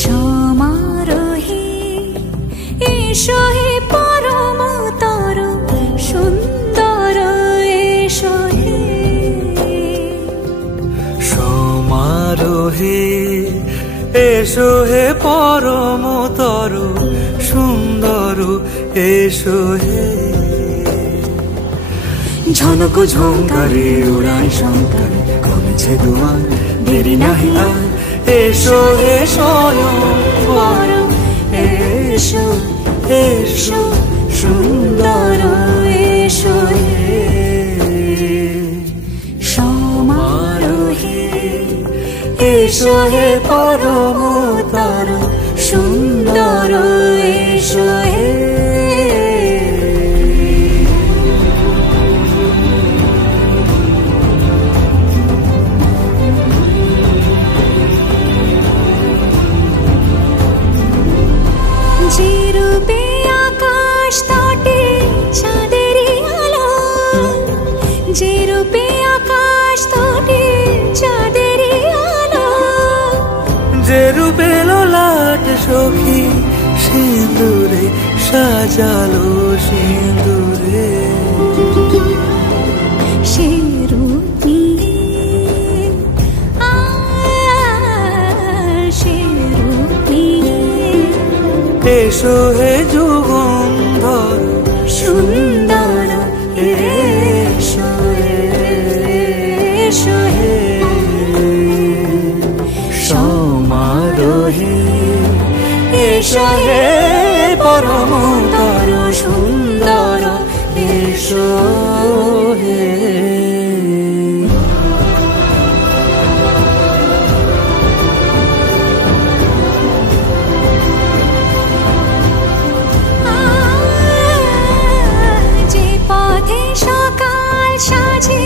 সমারোহে এসো হে পরমতর সুন্দর এসো হে। সমারোহে এসো হে পরমতর সুন্দর এসো হে। ঝনক ঝঙ্কারে উড়াই শঙ্কার কমেছে দুয়ার দেরি নাহি আর। এসো হে স্বয়ং বর এসো এসো সুন্দর এসো হে। সমারোহে এসো হে পরমতর সুন্দর এসো হে। যে রূপে আকাশ তটে চাঁদেরই আলো, যে রূপে আকাশ তটে চাঁদেরই আলো, যে রূপে ললাট সখী সিঁদুরে সাজালো সিঁদুরে। সে রূপ নিয়ে সে রূপ নিয়ে এসো হে যুগন্ধর সুন্দর এসো এসো হে। সমারোহে এসো হে পরমতর সুন্দর এসো হে। যে পথে সকাল সাজে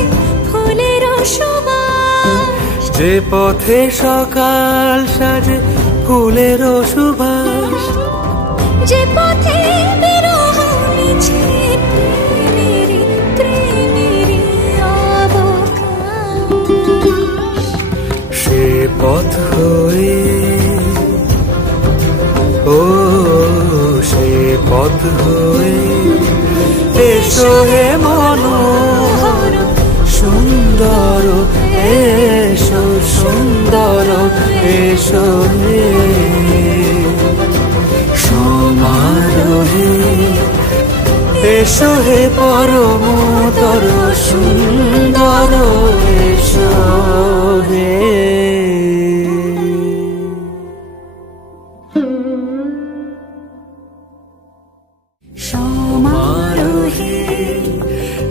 ফুলের সুবাস, যে পথে সকাল সাজে ফুলের সুবাস, যে পথে বিরহ মিছে প্রেমেরই প্রেমেরই অবকাশ, সে পথ হয়ে ও সে পথ হয়ে এসো হে মনোহর সুন্দর এসো সুন্দর এসো হে। সমারোহে এসো হে পরম